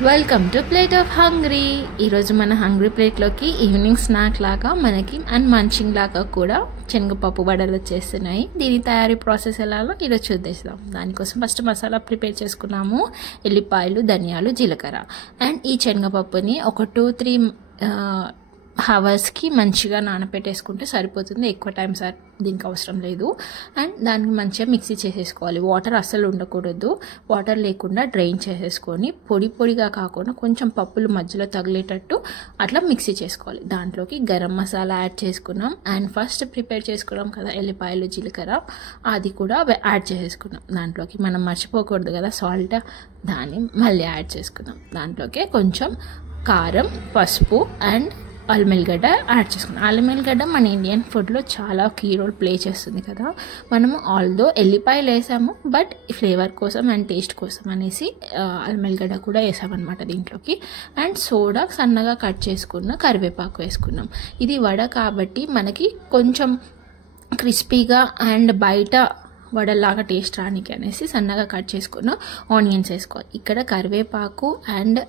Welcome to plate of hungry. ఈరోజు మన hungry ప్లేట్లోకి ఈవినింగ్ స్నాక్ లాగా మనకి అండ్ మంచింగ్ లాగా కూడా శనగపప్పు వడలు వచ్చేస్తున్నాయి. దీని తయారీ ప్రాసెస్ ఎలాగో ఈరోజు చూద్దాం. దానికోసం ఫస్ట్ మసాలా ప్రిపేర్ చేసుకున్నాము. ఎల్లిపాయలు, ధనియాలు, జీలకర్ర. అండ్ ఈ శనగపప్పుని ఒక 2-3 అవర్స్కి మంచిగా నానబెట్టేసుకుంటే సరిపోతుంది. ఎక్కువ టైం దీనికి అవసరం లేదు. అండ్ దానికి మంచిగా మిక్సీ చేసేసుకోవాలి. వాటర్ అస్సలు ఉండకూడదు. వాటర్ లేకుండా డ్రైన్ చేసేసుకొని పొడి పొడిగా కాకుండా కొంచెం పప్పులు మధ్యలో తగిలేటట్టు అట్లా మిక్సీ చేసుకోవాలి. దాంట్లోకి గరం మసాలా యాడ్ చేసుకున్నాం. అండ్ ఫస్ట్ ప్రిపేర్ చేసుకున్నాం కదా ఎల్లిపాయలు, జీలకర్ర, అది కూడా యాడ్ చేసేసుకున్నాం. దాంట్లోకి మనం మర్చిపోకూడదు కదా సాల్ట్, దాన్ని మళ్ళీ యాడ్ చేసుకున్నాం. దాంట్లోకి కొంచెం కారం, పసుపు అండ్ అల్లం వెల్లిగడ్డ యాడ్ చేసుకున్నాం. అల్లం వెల్లిగడ్డ మన ఇండియన్ ఫుడ్లో చాలా కీ రోల్ ప్లే చేస్తుంది కదా. మనము ఆల్దో ఎల్లిపాయలు వేసాము, బట్ ఫ్లేవర్ కోసం అండ్ టేస్ట్ కోసం అనేసి అల్లం వెల్లిగడ్డ కూడా వేసామన్నమాట దీంట్లోకి. అండ్ సోడా, సన్నగా కట్ చేసుకున్న కరివేపాకు వేసుకున్నాం. ఇది వడ కాబట్టి మనకి కొంచెం క్రిస్పీగా అండ్ బయట వడలాగా టేస్ట్ రానికి అనేసి సన్నగా కట్ చేసుకున్న ఆనియన్స్ వేసుకోవాలి. ఇక్కడ కరివేపాకు అండ్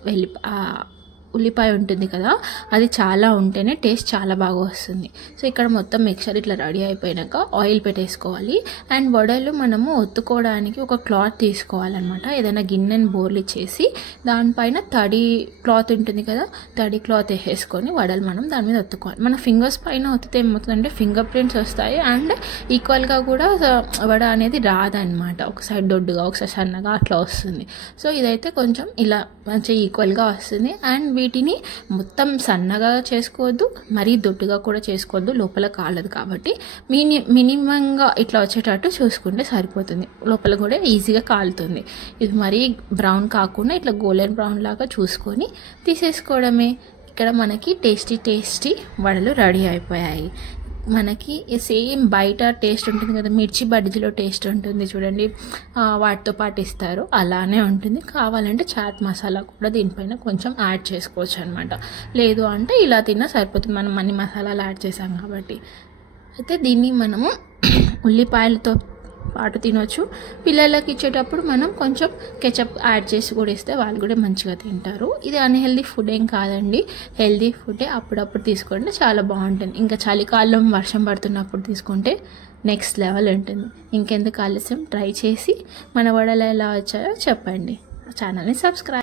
ఉల్లిపాయ ఉంటుంది కదా, అది చాలా ఉంటేనే టేస్ట్ చాలా బాగా వస్తుంది. సో ఇక్కడ మొత్తం మిక్చర్ ఇట్లా రెడీ అయిపోయాక ఆయిల్ పెట్టేసుకోవాలి. అండ్ వడలు మనము ఒత్తుకోవడానికి ఒక క్లాత్ తీసుకోవాలన్నమాట. ఏదైనా గిన్నెని బోర్లు చేసి దానిపైన తడి క్లాత్ ఉంటుంది కదా, తడి క్లాత్ వేసేసుకొని వడలు మనం దాని మీద ఒత్తుకోవాలి. మన ఫింగర్స్ పైన ఒత్తితే ఏమవుతుందంటే ఫింగర్ ప్రింట్స్ వస్తాయి అండ్ ఈక్వల్గా కూడా వడ అనేది రాదనమాట. ఒక సైడ్ దొడ్డుగా, ఒకసారి సన్నగా అట్లా వస్తుంది. సో ఇదైతే కొంచెం ఇలా మంచిగా ఈక్వల్గా వస్తుంది. అండ్ వీటిని మొత్తం సన్నగా చేసుకోవద్దు, మరీ దొడ్డుగా కూడా చేసుకోవద్దు, లోపల కాలదు కాబట్టి మినిమంగా ఇట్లా వచ్చేటట్టు చూసుకుంటే సరిపోతుంది. లోపల కూడా ఈజీగా కాలుతుంది. ఇది మరీ బ్రౌన్ కాకుండా ఇట్లా గోల్డెన్ బ్రౌన్ లాగా చూసుకొని తీసేసుకోవడమే. ఇక్కడ మనకి టేస్టీ వడలు రెడీ అయిపోయాయి. మనకి సేమ్ బయట టేస్ట్ ఉంటుంది కదా, మిర్చి బజ్జీలో టేస్ట్ ఉంటుంది చూడండి, వాటితో పాటు ఇస్తారు, అలానే ఉంటుంది. కావాలంటే చాట్ మసాలా కూడా దీనిపైన కొంచెం యాడ్ చేసుకోవచ్చు అనమాట. లేదు అంటే ఇలా తిన్నా సరిపోతుంది, మనం అన్ని మసాలాలు యాడ్ చేసాం కాబట్టి. అయితే దీన్ని మనము ఉల్లిపాయలతో పాటు తినవచ్చు. పిల్లలకి ఇచ్చేటప్పుడు మనం కొంచెం కెచప్ యాడ్ చేసి కూడా ఇస్తే వాళ్ళు కూడా మంచిగా తింటారు. ఇది అన్హెల్దీ ఫుడ్ ఏం కాదండి, హెల్దీ ఫుడే. అప్పుడప్పుడు తీసుకుంటే చాలా బాగుంటుంది. ఇంకా చలికాలం వర్షం పడుతున్నప్పుడు తీసుకుంటే నెక్స్ట్ లెవెల్ ఉంటుంది. ఇంకెందుకు ఆలస్యం, ట్రై చేసి మన వడలు ఎలా వచ్చాయో చెప్పండి. ఛానల్ని సబ్స్క్రైబ్